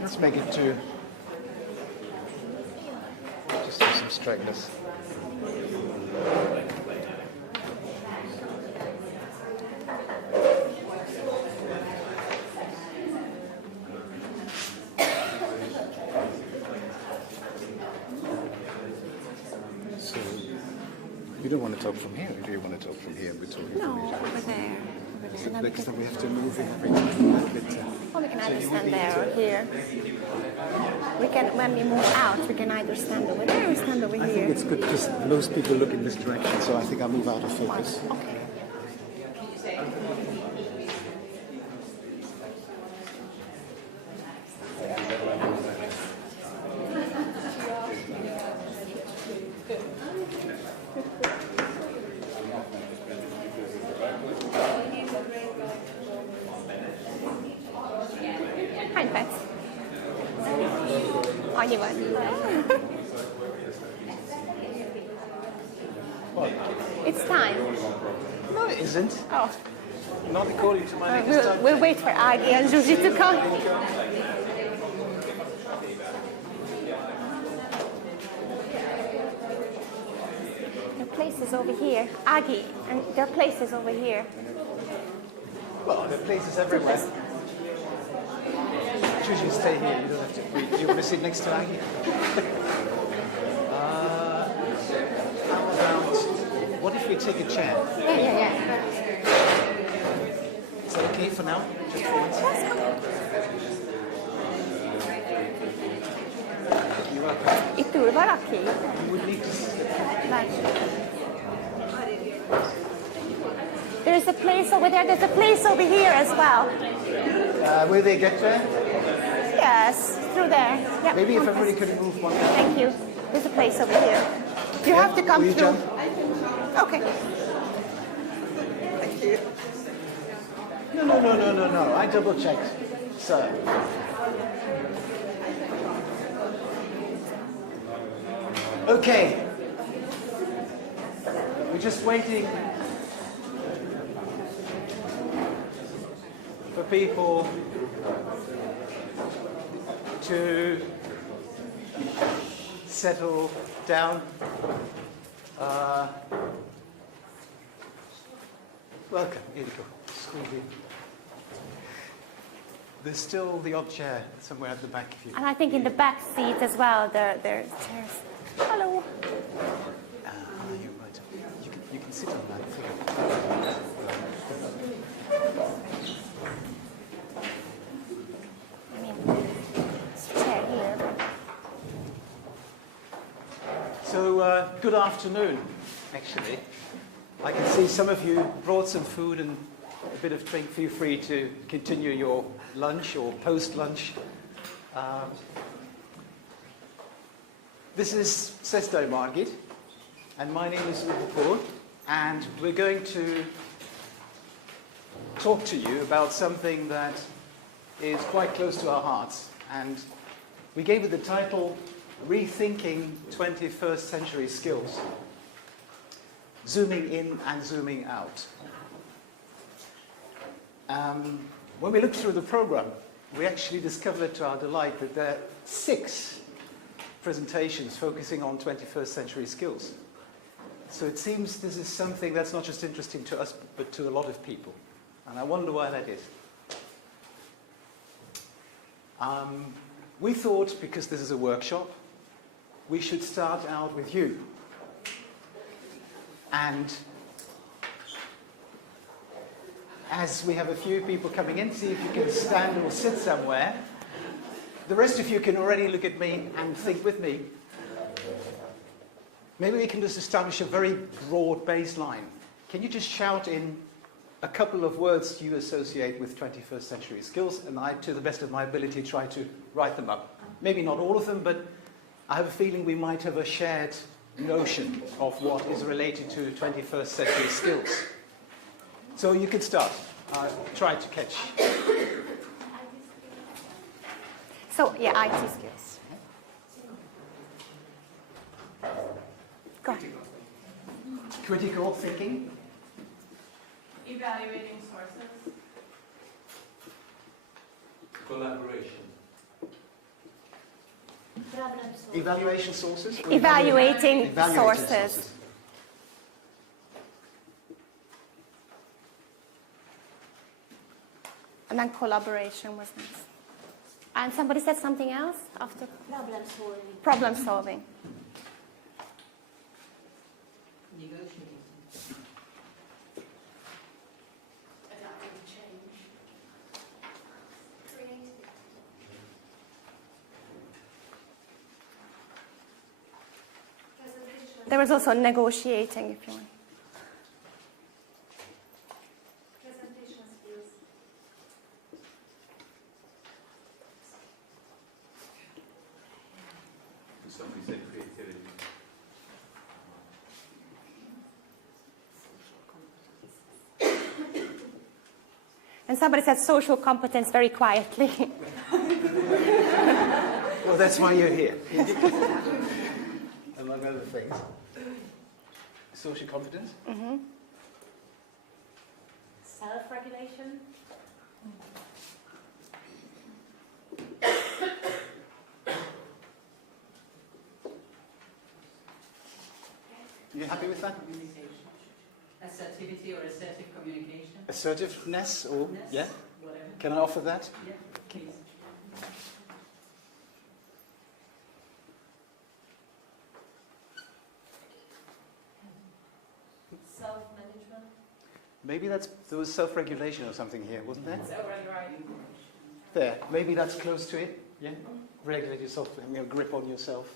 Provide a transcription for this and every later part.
Let's make it two. Just do some straighteners. So, you don't want to talk from here, or do you want to talk from here? We're talking No, from here. over there. Because then we have to move everything a bit. Or we can either stand there or here. We can, when we move out, we can either stand over there or stand over I here. think it's good because most people look in this direction, so I think I'll move out of focus. Okay. Hány perc? Annyi van. It's time. No, it isn't. Oh. Not according to my latest time. We'll wait for Agi and Zsuzsi to come. Their place is over here. Agi, and their place is over here. Well, there are places everywhere. Choose you stay here. You don't have to. Do you want to sit next to Aggie? How about? What if we take a chair? Yeah. Is that okay for now? Just for once. You're welcome. Itt ül valaki? You would need to sit. There's a place over there. There's a place over here as well. Will they get there? Yes, through there. Yep. Maybe if everybody could move one. Thank you. There's a place over here. You have to come Will you through. jump? Okay. Thank you. No. I double checked, sir. Okay. We're just waiting for people to settle down. Welcome, here you go. Squeeze in. There's still the odd chair somewhere at the back of you. And I think in the back seat as well, there's chairs. Hello. You're right. You can sit on that figure. I mean, there's a chair here. So, good afternoon, actually. I can see some of you brought some food and a bit of drink. Feel free to continue your lunch or post-lunch. This is Sesto Margit, and my name is Uwe Pohl, and we're going to talk to you about something that is quite close to our hearts, and we gave it the title, Rethinking 21st Century Skills, Zooming in and Zooming out. When we looked through the program, we actually discovered to our delight that there are 6 presentations focusing on 21st century skills. So it seems this is something that's not just interesting to us, but to a lot of people. And I wonder why that is. We thought, because this is a workshop, we should start out with you. And as we have a few people coming in, see if you can stand or sit somewhere. The rest of you can already look at me and think with me. Maybe we can just establish a very broad baseline. Can you just shout in a couple of words you associate with 21st century skills, and I, to the best of my ability, try to write them up. Maybe not all of them, but I have a feeling we might have a shared notion of what is related to 21st century skills. So you can start. Try to catch. So, yeah, IT skills. Go ahead. Critical thinking. Evaluating sources. Collaboration. Evaluation sources? Or Evaluating evaluating sources. And then collaboration was next. And somebody said something else after? Problem solving. Problem solving. Negotiating. Adapting to change. Creativity. Presentation. There was also negotiating, if you want. Presentation skills. Somebody said creativity. And somebody said social competence very quietly. Well, that's why you're here. Among other things. Social competence? Mm-hmm. Self-regulation. You happy with that? Communication. Assertivity or assertive communication. Assertiveness or, Yes, yeah? whatever. Can I offer that? Yeah, please. Self-management. Maybe there was self-regulation or something here, wasn't there? That's already right. There, maybe that's close to it. Yeah? Regulate yourself, grip on yourself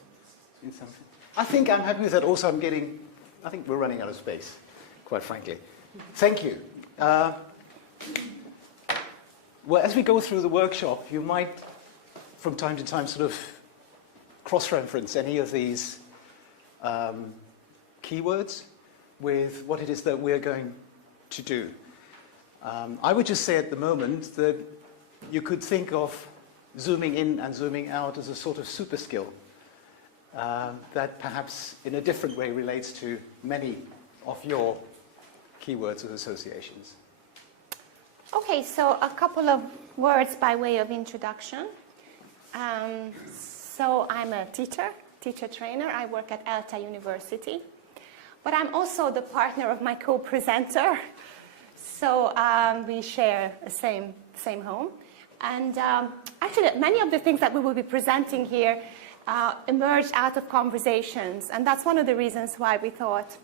in something. I think I'm happy with that. Also, I think we're running out of space, quite frankly. Thank you. Well, as we go through the workshop, you might, from time to time, sort of cross-reference any of these keywords with what it is that we're going to do. I would just say at the moment that you could think of zooming in and zooming out as a sort of super skill that perhaps in a different way relates to many of your keywords or associations. Okay, so a couple of words by way of introduction. So I'm a teacher trainer. I work at IATEFLHungary University. But I'm also the partner of my co-presenter. So we share the same home. And actually, many of the things that we will be presenting here emerged out of conversations. And that's one of the reasons why we thought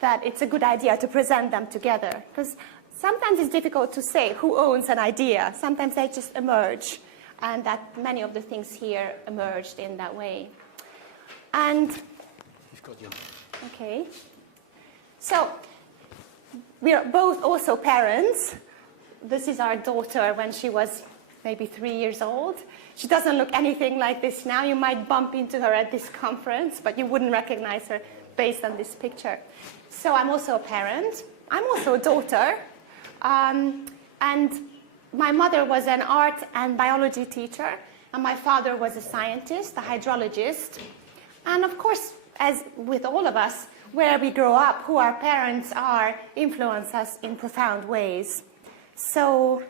that it's a good idea to present them together. Because sometimes it's difficult to say who owns an idea. Sometimes they just emerge. And that many of the things here emerged in that way. And You've got your... okay. So we are both also parents. This is our daughter when she was maybe 3 years old. She doesn't look anything like this now. You might bump into her at this conference, but you wouldn't recognize her based on this picture. So I'm also a parent. I'm also a daughter. And my mother was an art and biology teacher, and my father was a scientist, a hydrologist. And of course, as with all of us, where we grow up, who our parents are, influence us in profound ways. So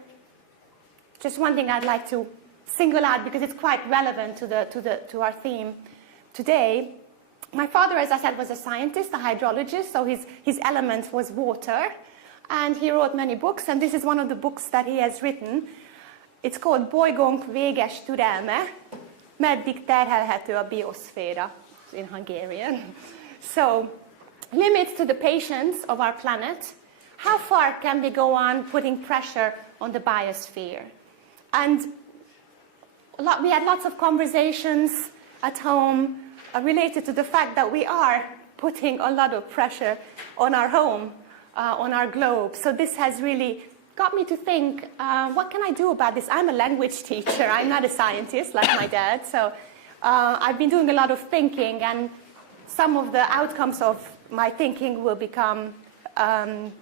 just one thing I'd like to single out, because it's quite relevant to our theme today. My father, as I said, was a scientist, a hydrologist, so his element was water. And he wrote many books, and this is one of the books that he has written. It's called Bolygónk véges türelme, meddig terhelhető a bioszféra, in Hungarian. So, limits to the patience of our planet. How far can we go on putting pressure on the biosphere? And we had lots of conversations at home related to the fact that we are putting a lot of pressure on our home, on our globe. So this has really got me to think, what can I do about this? I'm a language teacher. I'm not a scientist like my dad. So I've been doing a lot of thinking, and some of the outcomes of my thinking will become... And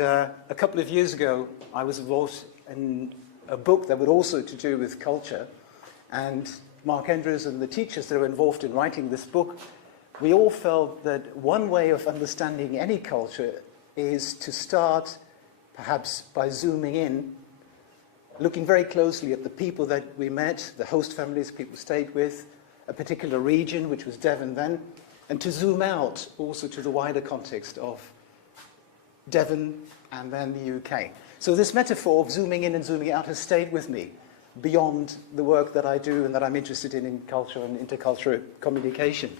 a couple of years ago, I was involved in a book that was also to do with culture. And Mark Andrews and the teachers that were involved in writing this book, we all felt that one way of understanding any culture is to start perhaps by zooming in, looking very closely at the people that we met, the host families people stayed with, a particular region, which was Devon then, and to zoom out also to the wider context of Devon and then the UK. So this metaphor of zooming in and zooming out has stayed with me beyond the work that I do and that I'm interested in culture and intercultural communication.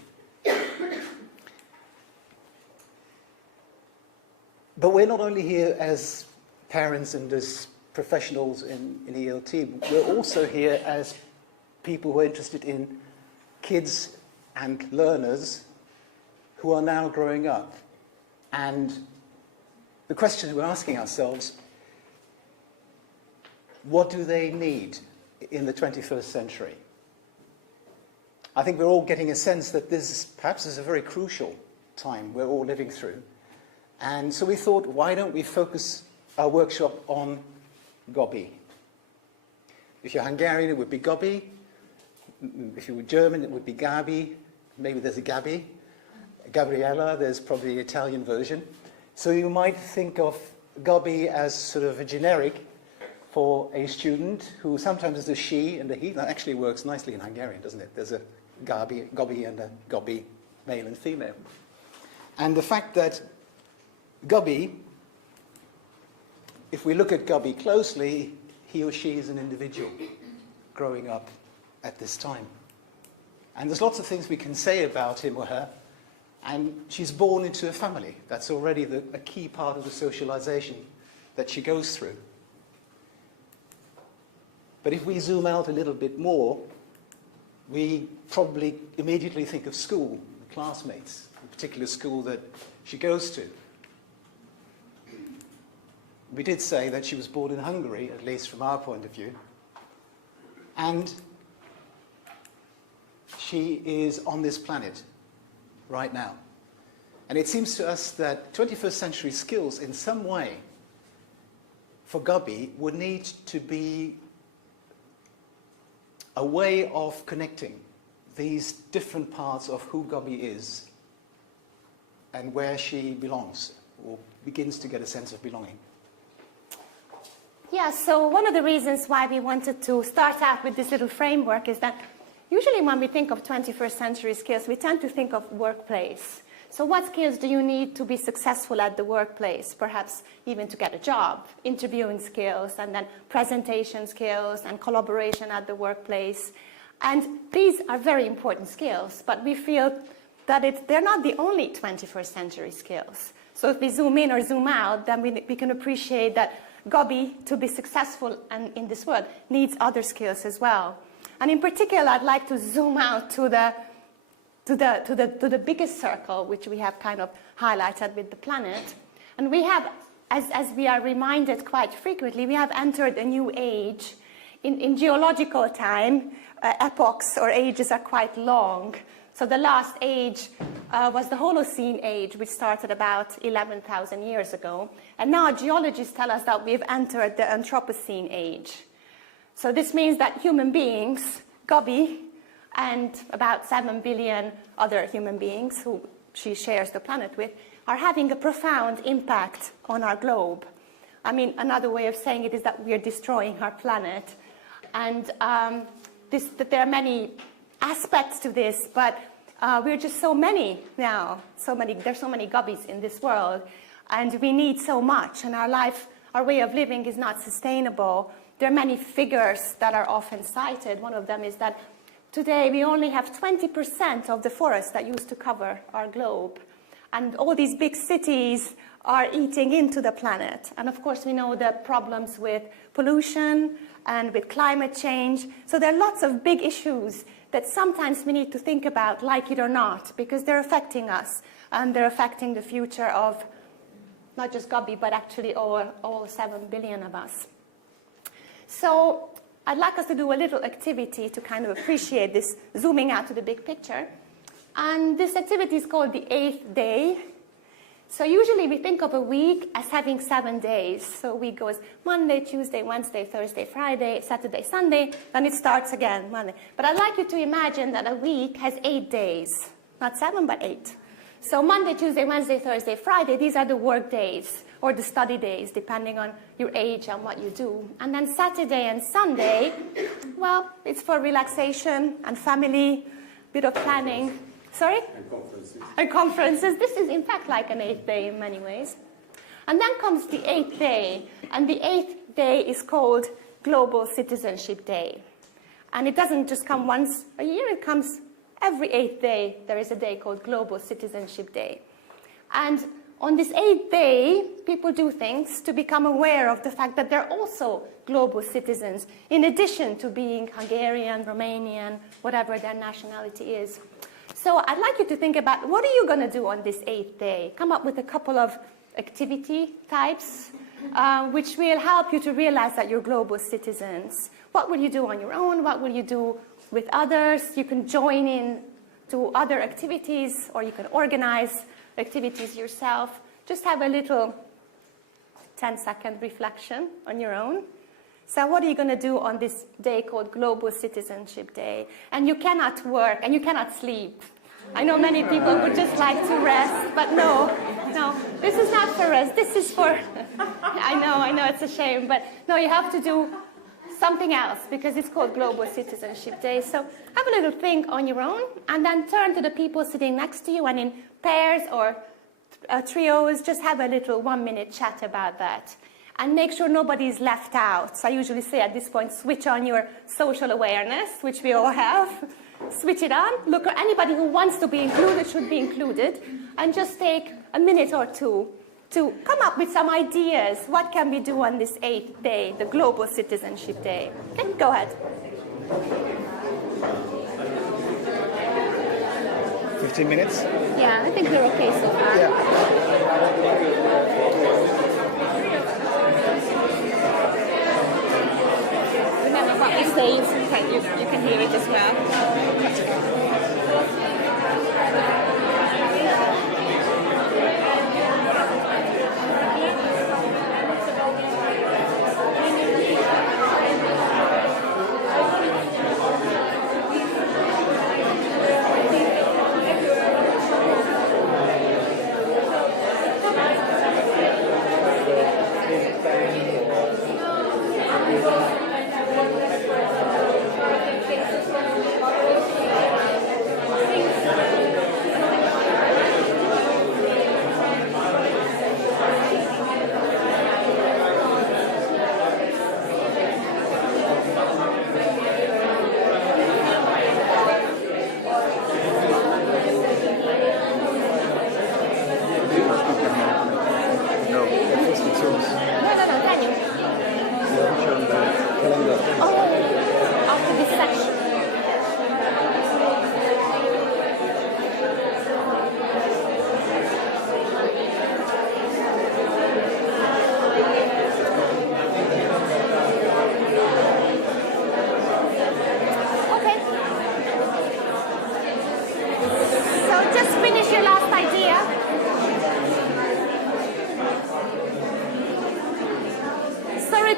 But we're not only here as parents and as professionals in ELT, we're also here as people who are interested in kids and learners who are now growing up. And the question we're asking ourselves, what do they need in the 21st century? I think we're all getting a sense that this perhaps is a very crucial time we're all living through. And so we thought, why don't we focus our workshop on Gabi? If you're Hungarian, it would be Gabi. If you were German, it would be Gabi. Maybe there's a Gabi. Gabriella, there's probably the Italian version. So you might think of Gabi as sort of a generic for a student who sometimes is a she and a he. That actually works nicely in Hungarian, doesn't it? There's a Gabi and a Gabi, male and female. And the fact that Gabi, if we look at Gabi closely, he or she is an individual growing up at this time. And there's lots of things we can say about him or her. And she's born into a family. That's already a key part of the socialization that she goes through. But if we zoom out a little bit more, we probably immediately think of school, classmates, the particular school that she goes to. We did say that she was born in Hungary, at least from our point of view. And she is on this planet right now. And it seems to us that 21st century skills in some way for Gabi would need to be a way of connecting these different parts of who Gabi is and where she belongs, or begins to get a sense of belonging. Yeah, so one of the reasons why we wanted to start out with this little framework is that usually when we think of 21st century skills, we tend to think of workplace. So what skills do you need to be successful at the workplace? Perhaps even to get a job, interviewing skills, and then presentation skills and collaboration at the workplace. And these are very important skills, but we feel that they're not the only 21st century skills. So if we zoom in or zoom out, then we can appreciate that Gabi, to be successful and in this world, needs other skills as well. And in particular, I'd like to zoom out to the biggest circle, which we have kind of highlighted with the planet. And we have, as we are reminded quite frequently, we have entered a new age. In geological time, epochs or ages are quite long. So the last age was the Holocene age, which started about 11,000 years ago. And now geologists tell us that we've entered the Anthropocene age. So this means that human beings, Gabi, and about 7 billion other human beings who she shares the planet with, are having a profound impact on our globe. I mean, another way of saying it is that we are destroying our planet. And that there are many aspects to this, but we're just so many now. There's so many Gabis in this world, and we need so much, and our way of living is not sustainable. There are many figures that are often cited. One of them is that today we only have 20% of the forest that used to cover our globe. And all these big cities are eating into the planet. And of course we know the problems with pollution and with climate change. So there are lots of big issues that sometimes we need to think about, like it or not, because they're affecting us. And they're affecting the future of not just Gabi, but actually all 7 billion of us. So I'd like us to do a little activity to kind of appreciate this, zooming out to the big picture. And this activity is called the 8th day. So usually we think of a week as having 7 days. So a week goes Monday, Tuesday, Wednesday, Thursday, Friday, Saturday, Sunday, then it starts again Monday. But I'd like you to imagine that a week has 8 days. Not 7, but 8. So Monday, Tuesday, Wednesday, Thursday, Friday, these are the work days or the study days, depending on your age and what you do. And then Saturday and Sunday, well, it's for relaxation and family bit of planning. Sorry? And conferences. And conferences. This is, in fact, like an 8th day in many ways. And then comes the 8th day. And the 8th day is called Global Citizenship Day. And it doesn't just come once a year, it comes every 8th day. There is a day called Global Citizenship Day. And on this 8th day, people do things to become aware of the fact that they're also global citizens, in addition to being Hungarian, Romanian, whatever their nationality is. So I'd like you to think about, what are you going to do on this 8th day? Come up with a couple of activity types, which will help you to realize that you're global citizens. What will you do on your own? What will you do with others? You can join in to other activities, or you can organize activities yourself. Just have a little 10-second reflection on your own. So what are you going to do on this day called Global Citizenship Day? And you cannot work, and you cannot sleep. I know many people would just like to rest, but no, this is not for rest. This is for, I know, it's a shame, but no, you have to do something else, because it's called Global Citizenship Day. So have a little think on your own, and then turn to the people sitting next to you, and in pairs or trios, just have a little 1-minute chat about that. And make sure nobody's left out. So I usually say at this point, switch on your social awareness, which we all have. Switch it on. Look, anybody who wants to be included should be included. And just take a minute or two to come up with some ideas. What can we do on this 8th day, the Global Citizenship Day? Okay, go ahead. 15 minutes? Yeah, I think we're okay so far. Yeah. Remember what we say, you can hear it as well.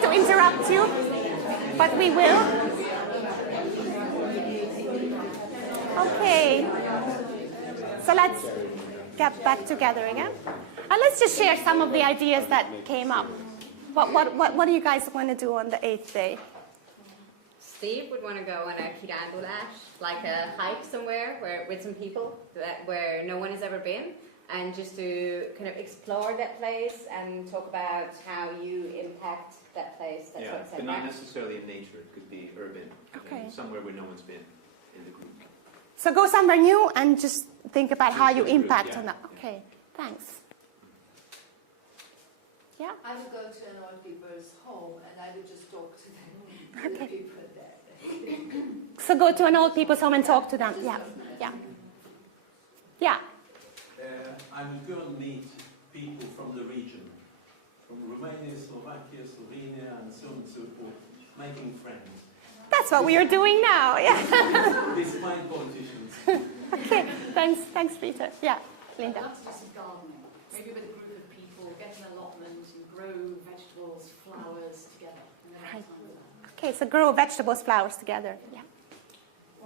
To interrupt you, but we will. Okay. So let's get back together again. And let's just share some of the ideas that came up. What do you guys want to do on the 8th day? Steve would want to go on a kirándulás, like a hike somewhere with some people where no one has ever been. And just to kind of explore that place and talk about how you impact that place. That's what it said. But not necessarily in nature. It could be urban. Okay. Somewhere where no one's been in the group. So go somewhere new and just think about how you impact on that. Yeah. Okay, thanks. Yeah? I would go to an old people's home and I would just talk to them, the people there. So go to an old people's home and talk to them. Yeah, yeah. Yeah. I would go and meet people from the region, from Romania, Slovakia, Slovenia, and so on and so forth, making friends. That's what we are doing now, yeah. Despite politicians. Okay, thanks, Peter. Yeah, Linda. I'd love to do some gardening, maybe with a group of people, get an allotment and grow vegetables, flowers together. And then Right. have time with that. Okay, so grow vegetables, flowers together. Yeah.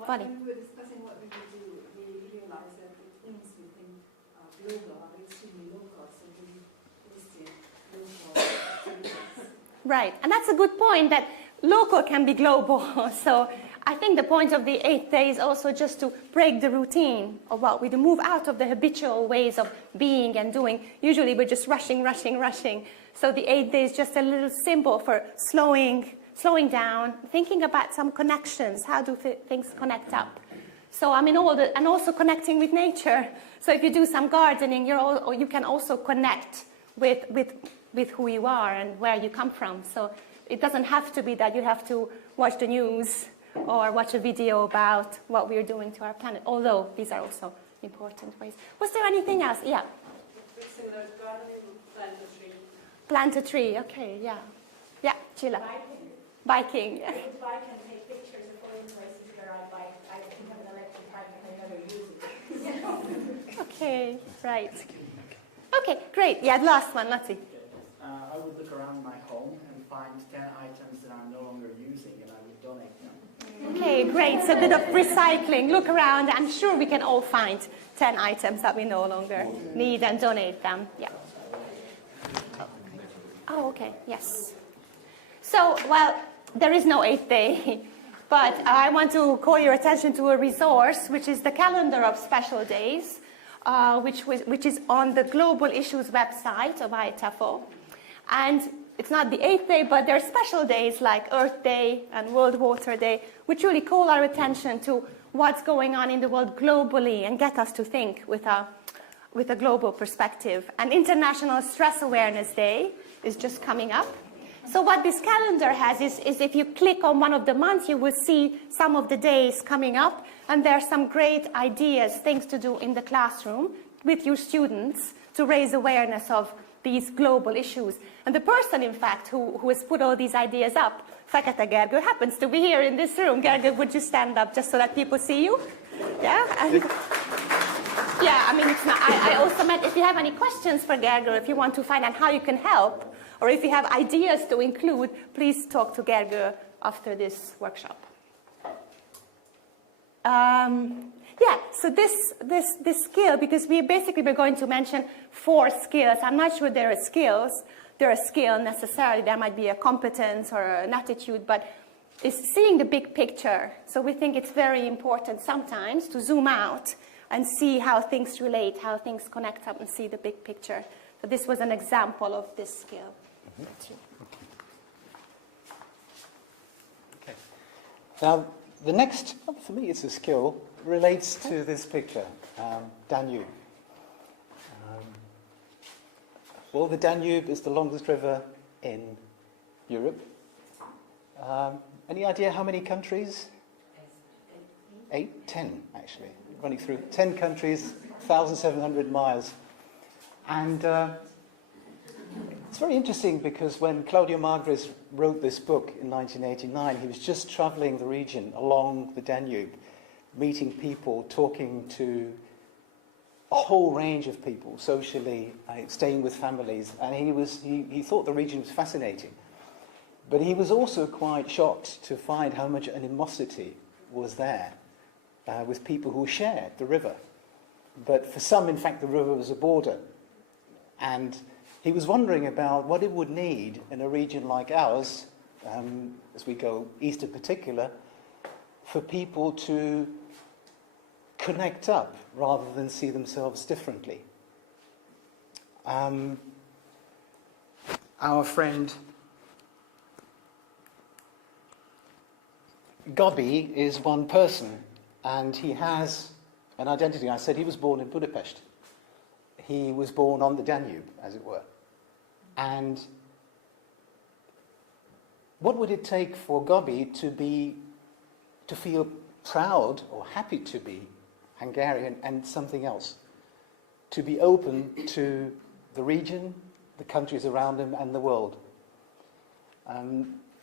Funny. When we were discussing what we could do, we realized that the things we think are global are extremely local, so we listed local activities. Right, and that's a good point, that local can be global. So I think the point of the 8th day is also just to break the routine of what we do, move out of the habitual ways of being and doing. Usually we're just rushing. So the 8th day is just a little symbol for slowing down, thinking about some connections. How do things connect up? So I mean, and also connecting with nature. So if you do some gardening, you can also connect with who you are and where you come from. So it doesn't have to be that you have to watch the news or watch a video about what we're doing to our planet, although these are also important ways. Was there anything else? Yeah. Similar to gardening, plant a tree. Plant a tree, okay, yeah. Yeah, Sheila. Biking. I would bike and take pictures of all the places where I bike. I think have an electric bike and I never use it. Okay, right. Okay, great. Yeah, last one, let's see. I would look around my home and find 10 items that I'm no longer using and I would donate them. Okay, great. So a bit of recycling. Look around. I'm sure we can all find 10 items that we no longer need and donate them. Yeah. Oh, okay. Yes. So, well, there is no 8th day, but I want to call your attention to a resource, which is the calendar of special days, which is on the Global Issues website of IATEFL. And it's not the 8th day, but there are special days like Earth Day and World Water Day, which really call our attention to what's going on in the world globally and get us to think with a global perspective. And International Stress Awareness Day is just coming up. So what this calendar has is if you click on one of the months, you will see some of the days coming up, and there are some great ideas, things to do in the classroom with your students to raise awareness of these global issues. And the person, in fact, who has put all these ideas up, Fekete Gergő, happens to be here in this room. Gergő, would you stand up just so that people see you? Yeah? And yeah, I mean, it's not, I also meant if you have any questions for Gergő, if you want to find out how you can help, or if you have ideas to include, please talk to Gergő after this workshop. Yeah, so this skill, because we're going to mention 4 skills. I'm not sure there are skills. They're a skill necessarily. There might be a competence or an attitude, but it's seeing the big picture. So we think it's very important sometimes to zoom out and see how things relate, how things connect up, and see the big picture. So this was an example of this skill. Okay. Now, the next, for me it's a skill, relates to this picture, Danube. Well, the Danube is the longest river in Europe. Any idea how many countries? 10 actually, running through 10 countries, 1,700 miles. And it's very interesting because when Claudio Magris wrote this book in 1989, he was just traveling the region along the Danube, meeting people, talking to a whole range of people, socially, staying with families, and he thought the region was fascinating. But he was also quite shocked to find how much animosity was there with people who shared the river. But for some, in fact, the river was a border. And he was wondering about what it would need in a region like ours, as we go east in particular, for people to connect up rather than see themselves differently. Our friend Gabi is one person, and he has an identity. I said he was born in Budapest. He was born on the Danube, as it were. And what would it take for Gabi to feel proud or happy to be Hungarian and something else? To be open to the region, the countries around him, and the world.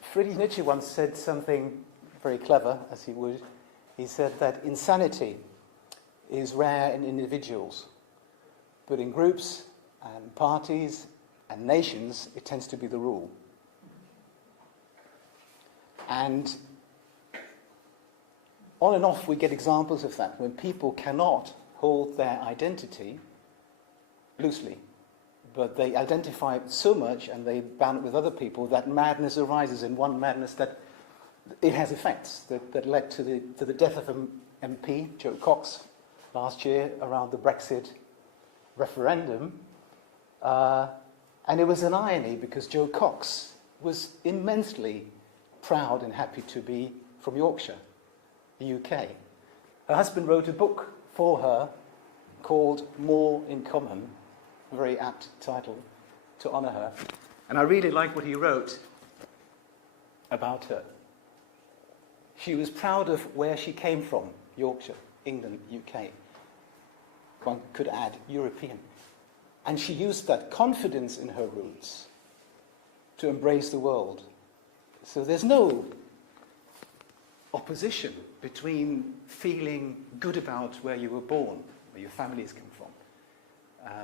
Friedrich Nietzsche once said something very clever, as he would. He said that insanity is rare in individuals, but in groups and parties and nations, it tends to be the rule. And on and off we get examples of that, when people cannot hold their identity loosely, but they identify it so much and they bound it with other people that madness arises, and one madness that it has effects that led to the death of an MP, Joe Cox, last year around the Brexit referendum. And it was an irony because Joe Cox was immensely proud and happy to be from Yorkshire, the UK. Her husband wrote a book for her called More in Common, a very apt title to honour her. And I really like what he wrote about her. She was proud of where she came from, Yorkshire, England, UK. One could add European. And she used that confidence in her roots to embrace the world. So there's no opposition between feeling good about where you were born, where your families come from,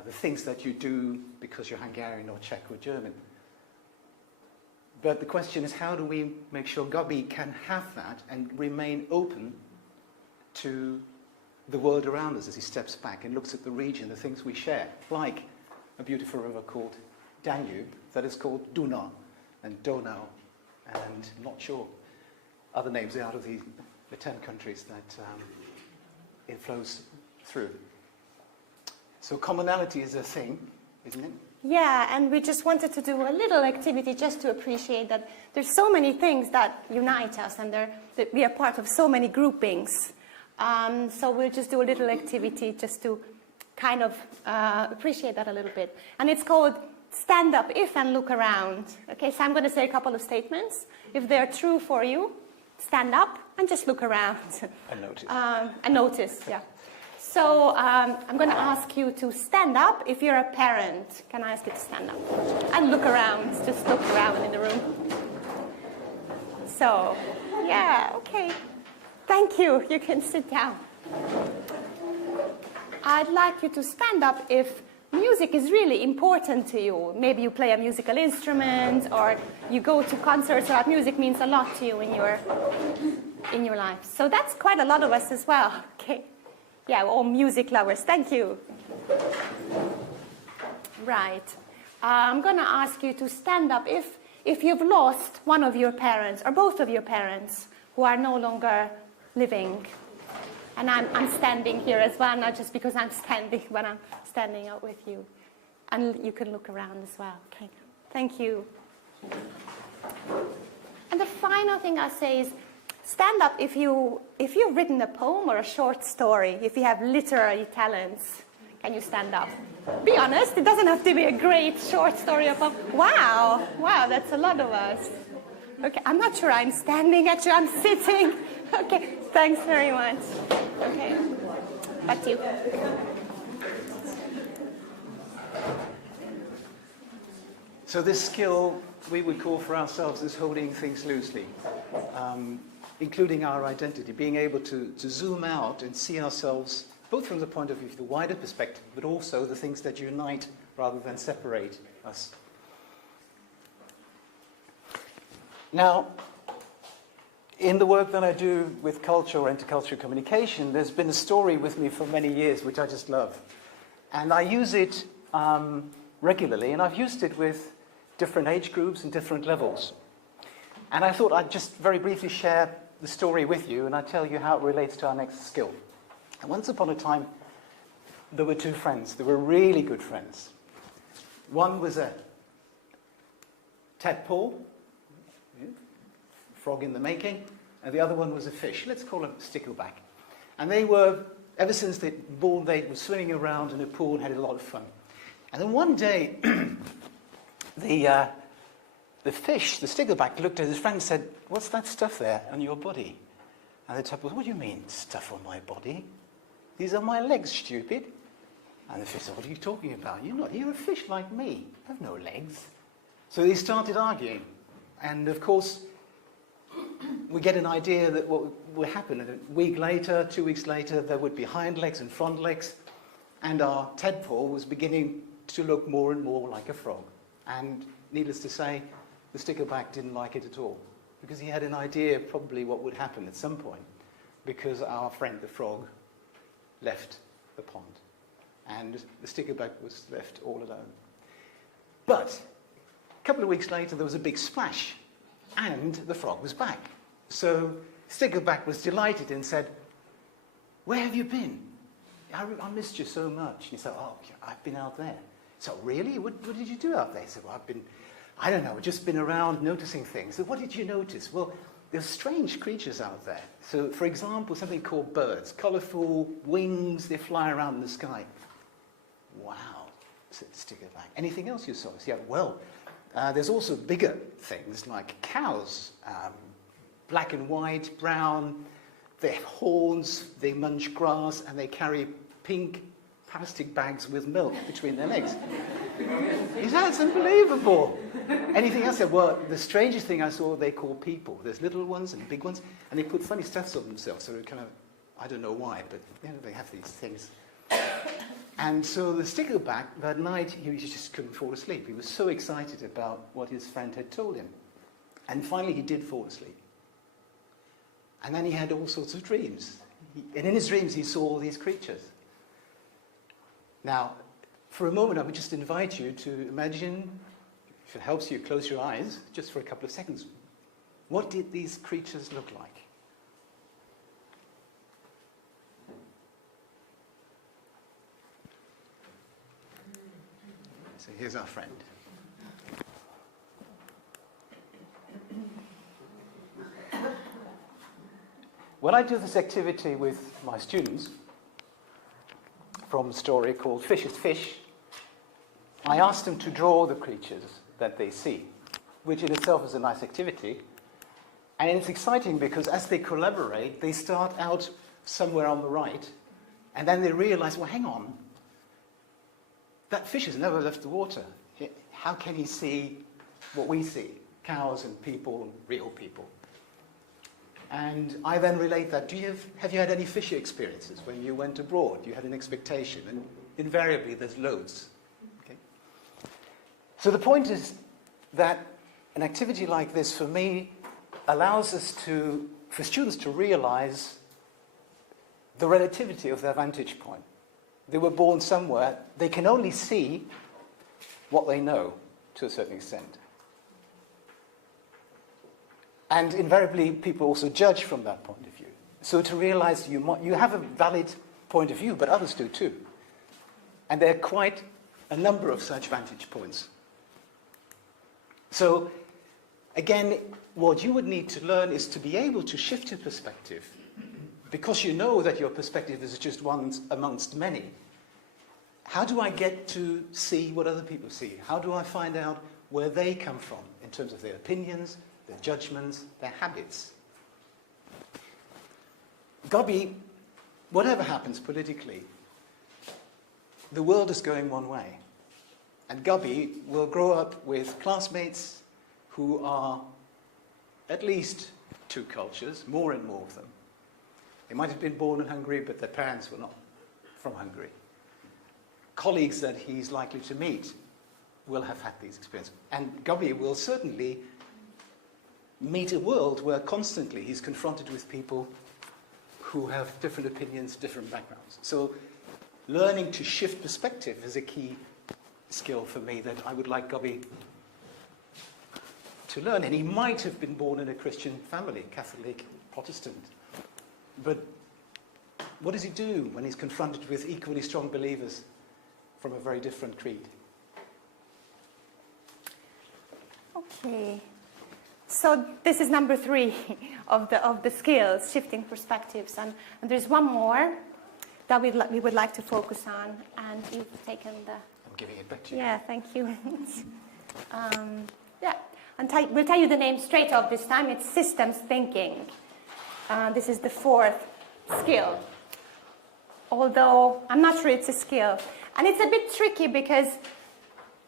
the things that you do because you're Hungarian or Czech or German. But the question is, how do we make sure Gabi can have that and remain open to the world around us as he steps back and looks at the region, the things we share, like a beautiful river called Danube that is called Duna and Donau, and I'm not sure other names out of the 10 countries that it flows through. So commonality is a thing, isn't it? Yeah, and we just wanted to do a little activity just to appreciate that there's so many things that unite us, and that we are part of so many groupings. So we'll just do a little activity just to kind of appreciate that a little bit. And it's called Stand Up If and Look Around. Okay, so I'm going to say a couple of statements. If they're true for you, stand up and just look around. And notice. And notice, yeah. So I'm going to ask you to stand up if you're a parent. Can I ask you to stand up? And look around. Just look around in the room. So, yeah, okay. Thank you. You can sit down. I'd like you to stand up if music is really important to you. Maybe you play a musical instrument, or you go to concerts, or music means a lot to you in your life. So that's quite a lot of us as well. Okay. Yeah, we're all music lovers. Thank you. Right. I'm going to ask you to stand up if you've lost one of your parents or both of your parents who are no longer living. And I'm standing here as well, not just because I'm standing, but I'm standing up with you. And you can look around as well. Okay. Thank you. And the final thing I say is, stand up if you've written a poem or a short story, if you have literary talents. Can you stand up? Be honest, it doesn't have to be a great short story or poem. Wow, that's a lot of us. Okay, I'm not sure I'm standing, actually I'm sitting. Okay, thanks very much. Okay, back to you. So this skill we would call for ourselves is holding things loosely. Including our identity, being able to zoom out and see ourselves both from the point of view of the wider perspective, but also the things that unite rather than separate us. Now, in the work that I do with culture or intercultural communication, there's been a story with me for many years, which I just love. And I use it regularly, and I've used it with different age groups and different levels. And I thought I'd just very briefly share the story with you, and I'll tell you how it relates to our next skill. And once upon a time, there were two friends. They were really good friends. One was a tadpole, frog in the making, and the other one was a fish. Let's call him stickleback. And they were, ever since they were born, they were swimming around in a pool and had a lot of fun. And then one day, the fish, the stickleback, looked at his friend and said, "What's that stuff there on your body?" And the tadpole, "What do you mean, stuff on my body? These are my legs, stupid." And the fish said, "What are you talking about? You're a fish like me. You have no legs." So they started arguing. And of course, we get an idea that what would happen. And a week later, 2 weeks later, there would be hind legs and front legs. And our tadpole was beginning to look more and more like a frog. And needless to say, the stickleback didn't like it at all, because he had an idea probably what would happen at some point, because our friend the frog left the pond, and the stickleback was left all alone. But a couple of weeks later, there was a big splash, and the frog was back. So Stickleback was delighted and said, "Where have you been? I missed you so much." He said, "Oh, I've been out there." So, "Really? What did you do out there?" He said, "Well, I don't know, just been around noticing things." So what did you notice? Well, there's strange creatures out there. So, for example, something called birds, colourful wings, they fly around in the sky. "Wow," said Stickleback. "Anything else you saw?" He said, "Yeah, well, there's also bigger things like cows, black and white, brown. They have horns, they munch grass, and they carry pink plastic bags with milk between their legs." He said, "It's unbelievable." "Anything else?" I said, "Well, the strangest thing I saw they call people. There's little ones and big ones, and they put funny stuffs on themselves, so it kind of, I don't know why, but they have these things." And so the Stickleback, that night, he just couldn't fall asleep. He was so excited about what his friend had told him. And finally he did fall asleep. And then he had all sorts of dreams. And in his dreams he saw all these creatures. Now, for a moment I would just invite you to imagine, if it helps you, close your eyes, just for a couple of seconds. What did these creatures look like? So here's our friend. When I do this activity with my students, from a story called Fish is Fish, I ask them to draw the creatures that they see, which in itself is a nice activity. And it's exciting because as they collaborate, they start out somewhere on the right, and then they realize, well, hang on, that fish has never left the water. How can he see what we see? Cows and people, real people. And I then relate that. Have you had any fishy experiences when you went abroad? You had an expectation, and invariably there's loads. Okay? So the point is that an activity like this, for me, allows for students to realize the relativity of their vantage point. They were born somewhere. They can only see what they know to a certain extent. And invariably, people also judge from that point of view. So to realize you have a valid point of view, but others do too. And there are quite a number of such vantage points. So again, what you would need to learn is to be able to shift your perspective, because you know that your perspective is just one amongst many. How do I get to see what other people see? How do I find out where they come from in terms of their opinions, their judgments, their habits? Gobby, whatever happens politically, the world is going one way. And Gobby will grow up with classmates who are at least two cultures, more and more of them. They might have been born in Hungary, but their parents were not from Hungary. Colleagues that he's likely to meet will have had these experiences. And Gobby will certainly meet a world where constantly he's confronted with people who have different opinions, different backgrounds. So learning to shift perspective is a key skill for me that I would like Gobby to learn. And he might have been born in a Christian family, Catholic, Protestant. But what does he do when he's confronted with equally strong believers from a very different creed? Okay. So this is number 3 of the skills, shifting perspectives. And there's one more that we would like to focus on. And you've taken the... I'm giving it back to you. Yeah, thank you. Yeah, and we'll tell you the name straight off this time. It's systems thinking. This is the 4th skill. Although I'm not sure it's a skill. And it's a bit tricky because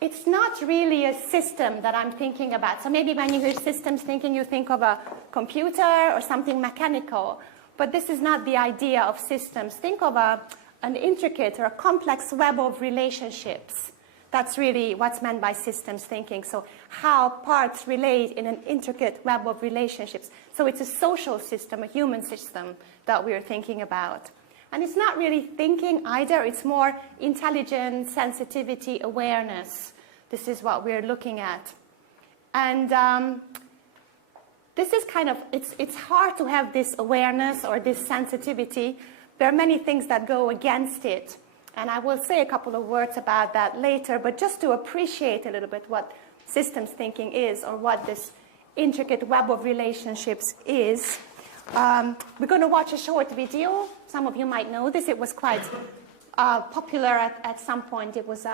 it's not really a system that I'm thinking about. So maybe when you hear systems thinking, you think of a computer or something mechanical. But this is not the idea of systems. Think of an intricate or a complex web of relationships. That's really what's meant by systems thinking. So how parts relate in an intricate web of relationships. So it's a social system, a human system that we're thinking about. And it's not really thinking either. It's more intelligence, sensitivity, awareness. This is what we're looking at. And this is kind of, it's hard to have this awareness or this sensitivity. There are many things that go against it. And I will say a couple of words about that later, but just to appreciate a little bit what systems thinking is, or what this intricate web of relationships is, we're going to watch a short video. Some of you might know this. It was quite popular at some point. It was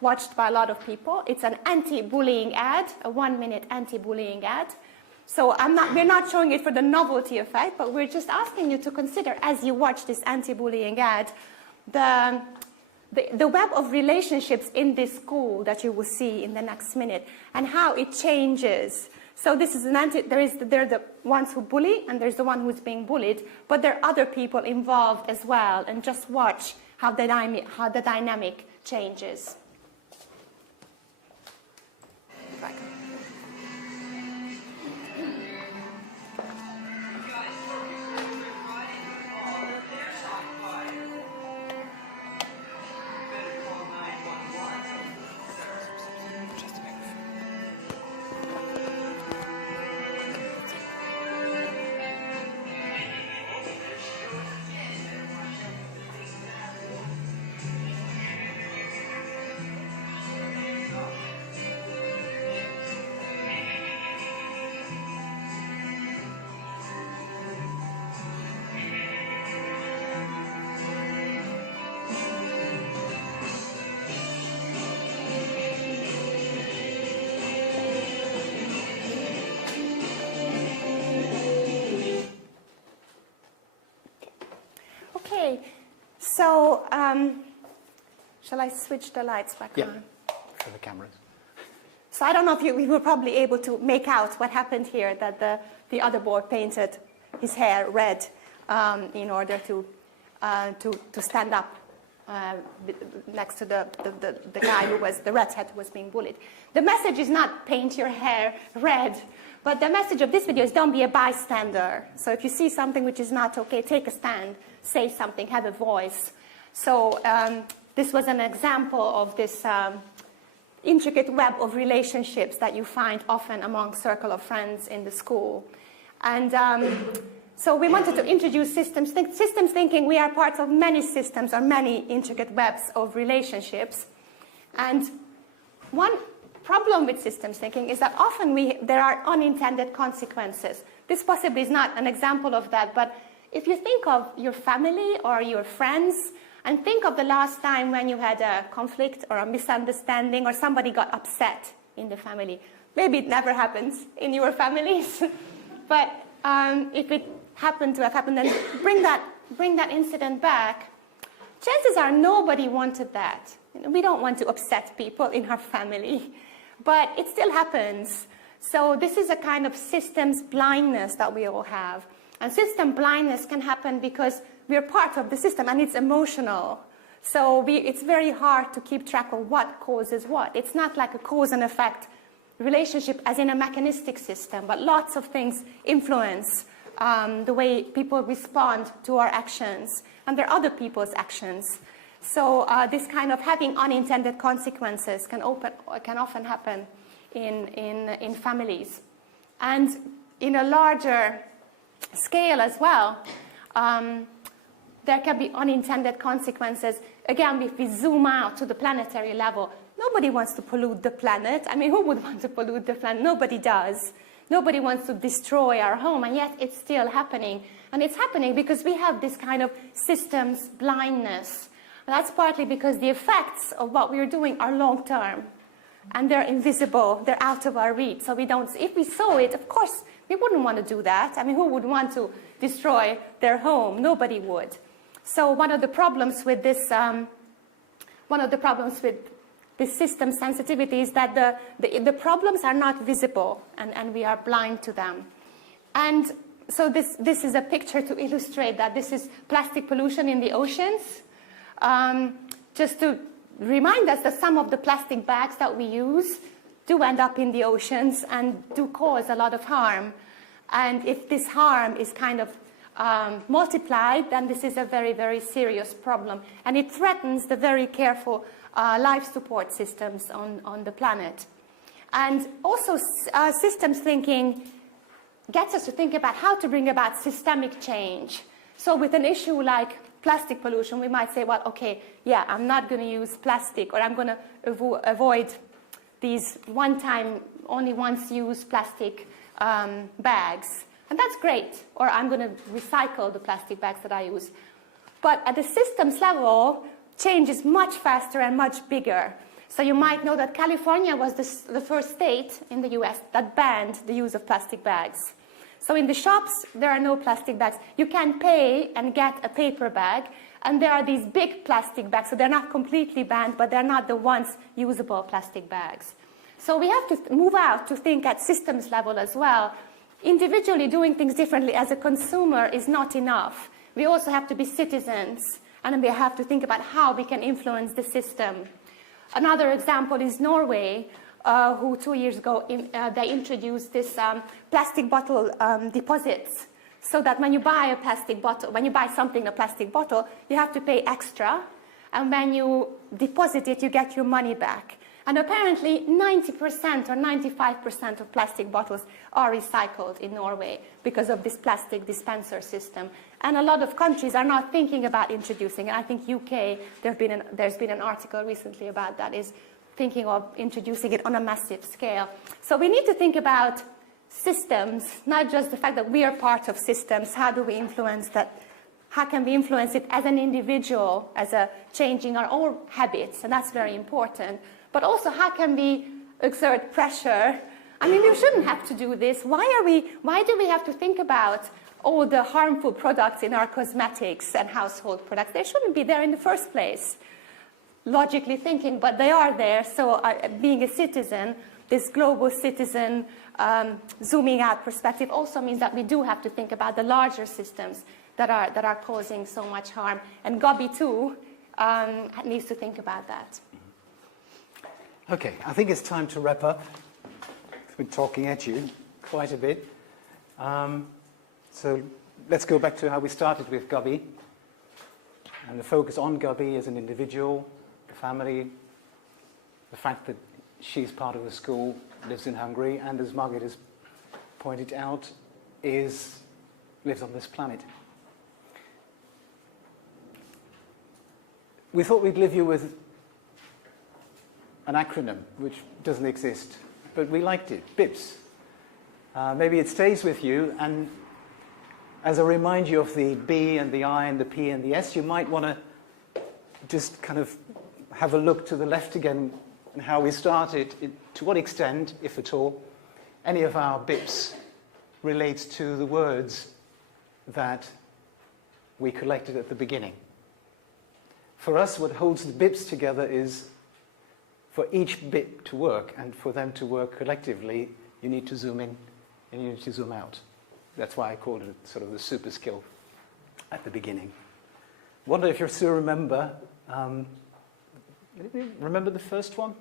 watched by a lot of people. It's an anti-bullying ad, a 1-minute anti-bullying ad. So we're not showing it for the novelty effect, but we're just asking you to consider, as you watch this anti-bullying ad, the web of relationships in this school that you will see in the next minute, and how it changes. So this is there are the ones who bully, and there's the one who's being bullied, but there are other people involved as well, and just watch how the dynamic changes. Okay, so shall I switch the lights back on? For the cameras. So I don't know if we were probably able to make out what happened here, that the other board painted his hair red in order to stand up next to the guy who was, the redhead who was being bullied. The message is not paint your hair red, but the message of this video is don't be a bystander. So if you see something which is not okay, take a stand, say something, have a voice. So this was an example of this intricate web of relationships that you find often among circle of friends in the school. And so we wanted to introduce systems thinking. We are part of many systems or many intricate webs of relationships. And one problem with systems thinking is that often there are unintended consequences. This possibly is not an example of that, but if you think of your family or your friends, and think of the last time when you had a conflict or a misunderstanding or somebody got upset in the family. Maybe it never happens in your families, but if it happened to have happened, then bring that incident back. Chances are nobody wanted that. We don't want to upset people in our family, but it still happens. So this is a kind of systems blindness that we all have. And system blindness can happen because we're part of the system and it's emotional. So it's very hard to keep track of what causes what. It's not like a cause and effect relationship as in a mechanistic system, but lots of things influence the way people respond to our actions, and there are other people's actions. So this kind of having unintended consequences can often happen in families. And in a larger scale as well, there can be unintended consequences. Again, if we zoom out to the planetary level, nobody wants to pollute the planet. I mean, who would want to pollute the planet? Nobody does. Nobody wants to destroy our home, and yet it's still happening. And it's happening because we have this kind of systems blindness. And that's partly because the effects of what we're doing are long-term, and they're invisible. They're out of our reach. So we don't. If we saw it, of course, we wouldn't want to do that. I mean, who would want to destroy their home? Nobody would. So one of the problems with this, system sensitivity is that the problems are not visible, and we are blind to them. And so this is a picture to illustrate that. This is plastic pollution in the oceans. Just to remind us that some of the plastic bags that we use do end up in the oceans and do cause a lot of harm. And if this harm is kind of multiplied, then this is a very, very serious problem. And it threatens the very careful life support systems on the planet. And also systems thinking gets us to think about how to bring about systemic change. So with an issue like plastic pollution, we might say, well, okay, yeah, I'm not going to use plastic, or I'm going to avoid these one-time, only once-use plastic bags. And that's great. Or I'm going to recycle the plastic bags that I use. But at the systems level, change is much faster and much bigger. So you might know that California was the first state in the US that banned the use of plastic bags. So in the shops, there are no plastic bags. You can pay and get a paper bag, and there are these big plastic bags. So they're not completely banned, but they're not the once usable plastic bags. So we have to move out to think at systems level as well. Individually doing things differently as a consumer is not enough. We also have to be citizens, and we have to think about how we can influence the system. Another example is Norway, who 2 years ago they introduced this plastic bottle deposits, so that when you buy a plastic bottle, when you buy something in a plastic bottle, you have to pay extra, and when you deposit it, you get your money back. And apparently 90% or 95% of plastic bottles are recycled in Norway because of this plastic dispenser system. And a lot of countries are not thinking about introducing it. I think UK, there's been an article recently about that, is thinking of introducing it on a massive scale. So we need to think about systems, not just the fact that we are part of systems. How do we influence that? How can we influence it as an individual, as a changing our own habits? And that's very important. But also, how can we exert pressure? I mean, we shouldn't have to do this. Why do we have to think about all the harmful products in our cosmetics and household products? They shouldn't be there in the first place, logically thinking, but they are there. So being a citizen, this global citizen zooming out perspective also means that we do have to think about the larger systems that are causing so much harm. And Gabi, too, needs to think about that. Okay, I think it's time to wrap up. I've been talking at you quite a bit. So let's go back to how we started with Gabi. And the focus on Gabi as an individual, the family, the fact that she's part of a school, lives in Hungary, and as Margaret has pointed out, lives on this planet. We thought we'd leave you with an acronym which doesn't exist, but we liked it, BIPS. Maybe it stays with you, and as a reminder of the B and the I and the P and the S, you might want to just kind of have a look to the left again and how we started, to what extent, if at all, any of our BIPS relates to the words that we collected at the beginning. For us, what holds the BIPS together is, for each BIP to work, and for them to work collectively, you need to zoom in and you need to zoom out. That's why I called it sort of the super skill at the beginning. Wonder if you still remember, remember the first one?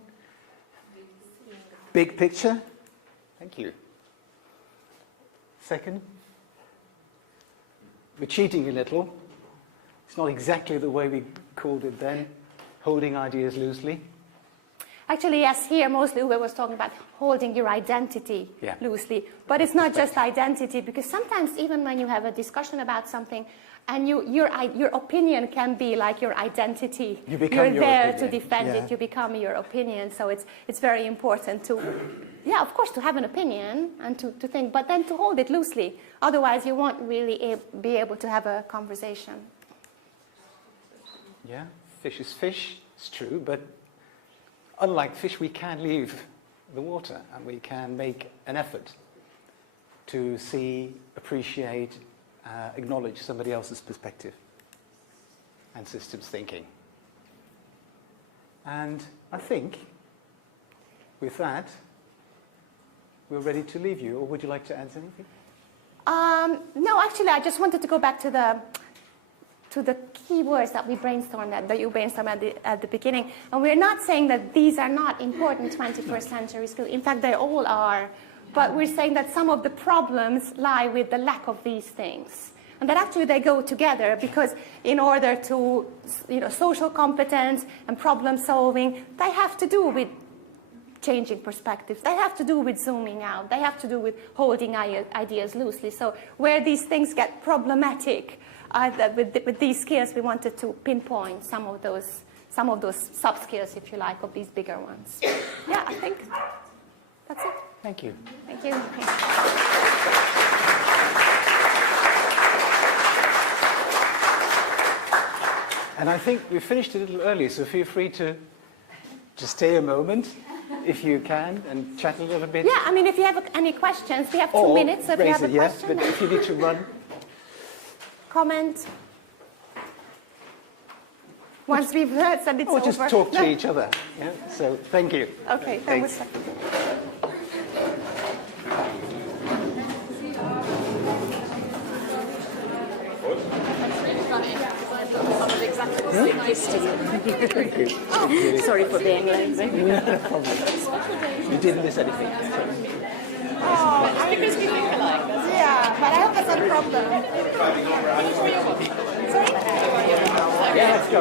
Big picture? Thank you. Second? We're cheating a little. It's not exactly the way we called it then. Holding ideas loosely. Actually, yes, here mostly we was talking about holding your identity loosely. But it's not just identity, because sometimes even when you have a discussion about something, and your opinion can be like your identity. You're there to defend it. You become your opinion. So it's very important to, of course, to have an opinion and to think, but then to hold it loosely. Otherwise, you won't really be able to have a conversation. Yeah, fish is fish, it's true, but unlike fish, we can leave the water and we can make an effort to see, appreciate, acknowledge somebody else's perspective and systems thinking. And I think with that, we're ready to leave you. Or would you like to add anything? No, actually, I just wanted to go back to the key words that we brainstormed that you brainstormed at the beginning. And we're not saying that these are not important 21st century skills. In fact, they all are. But we're saying that some of the problems lie with the lack of these things. And that actually they go together, because in order to, social competence and problem solving, they have to do with changing perspectives. They have to do with zooming out. They have to do with holding ideas loosely. So where these things get problematic, with these skills, we wanted to pinpoint some of those sub-skills, if you like, of these bigger ones. Yeah, I think that's it. Thank you. Thank you. And I think we finished a little early, so feel free to just stay a moment, if you can, and chat a little bit. Yeah, I mean, if you have any questions, we have 2 minutes. So if you have a question, but if you need to run. Comment. Once we've heard that it's over. Or just talk to each other. Yeah? So, thank you. Okay, thanks. Sorry for being lazy. No problem. You didn't miss anything. Oh, because we think alike. Yeah, but I hope that's not a problem. Yeah, let's go.